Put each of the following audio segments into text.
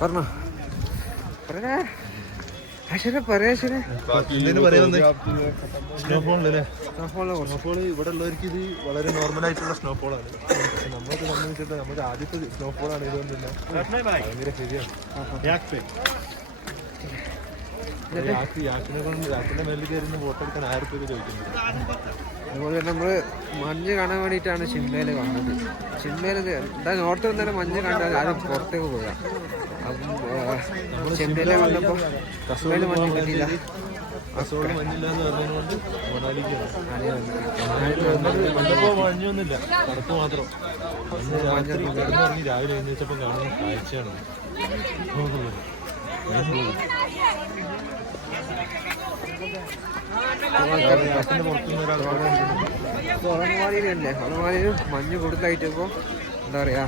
പറഞ്ഞോ സ്നോഫോൾ ഇവിടെ ഉള്ളവർക്ക് ഇത് വളരെ നോർമൽ ആയിട്ടുള്ള സ്നോഫോളാണ്. നമ്മളൊക്കെ സംബന്ധിച്ചിട്ട് നമുക്ക് ആദ്യത്തെ സ്നോഫോളാണ് ഇതൊന്നുമില്ല. ഭയങ്കര ശരിയാണ്. യാക്കിന്റെ മേലിൽ കയറുന്ന ഫോട്ടോ എടുക്കാൻ 1000 രൂപ ചോദിക്കുന്നത്. അതുപോലെ തന്നെ നമ്മള് മഞ്ഞ് കാണാൻ വേണ്ടിയിട്ടാണ് ഷിംലയിൽ വന്നത്. ഷിംലയിൽ എന്താ നോർത്ത് വന്നാലും മഞ്ഞ് കണ്ടാൽ ആരും പുറത്തേക്ക് പോകാം. അപ്പം ഷിംലയിലെ വന്നപ്പോൾ കസോളിൽ മഞ്ഞ് കിട്ടിയില്ല. കസോളിൽ മഞ്ഞില്ലാന്ന് പറഞ്ഞതുകൊണ്ട് മണാലിക്ക് വന്നപ്പോൾ മഞ്ഞൊന്നുമില്ല, തണുപ്പ് മാത്രം. കിടന്നിറങ്ങി രാവിലെ എഴുന്നേച്ചപ്പോൾ കാണുന്ന കാഴ്ചയാണ്. ഒളമാലിയിൽ മഞ്ഞ് കൂടുതലായിട്ട് ഇപ്പോൾ എന്താ പറയാ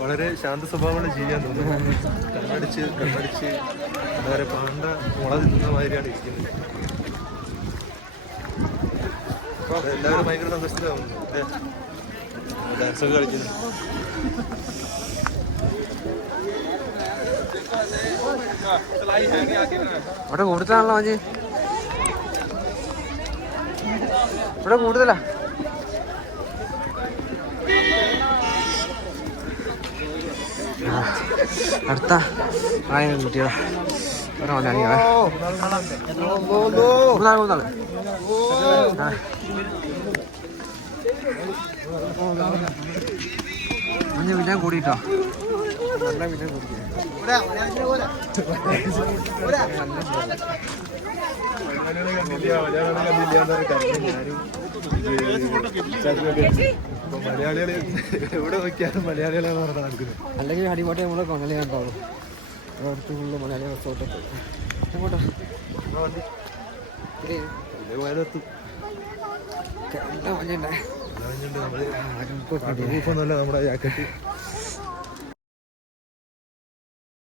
വളരെ ശാന്ത സ്വഭാവമുള്ള ജീവിയാൻ തോന്നുന്നു. കണ്ണടിച്ച് എന്താ പറയുക, പാണ്ട മുള തിന്നുന്ന മാതിരിയാണ് ഇരിക്കുന്നത്. എല്ലാവരും ഭയങ്കര സന്തോഷത്തിലാവുന്നു. ഡാൻസൊക്കെ കളിക്കുന്നു. അവിടെ കൂടുതലാണല്ലോ മഞ്ഞ്, ഇവിടെ കൂടുതലാ. അടുത്ത ആയിരം കുട്ടികളാ. മൂന്നാള് മഞ്ഞ് പിന്നെ കൂടിട്ടോ, നല്ല പിന്നെ കൂടി. മലയാളികള് എവിടെ നോക്കിയാലും മലയാളികളാണ് പറഞ്ഞാൽ നടക്കുന്നത്. അല്ലെങ്കിൽ അടിപാട്ടി നമ്മളെ കൊണലി കണ്ടോളൂ. അടുത്ത് ഫുള്ള് മലയാളി റിസോർട്ടൊക്കെ എങ്ങോട്ടാ വയലത്ത് മഞ്ഞുണ്ടേ. നമ്മുടെ ജാക്കറ്റ്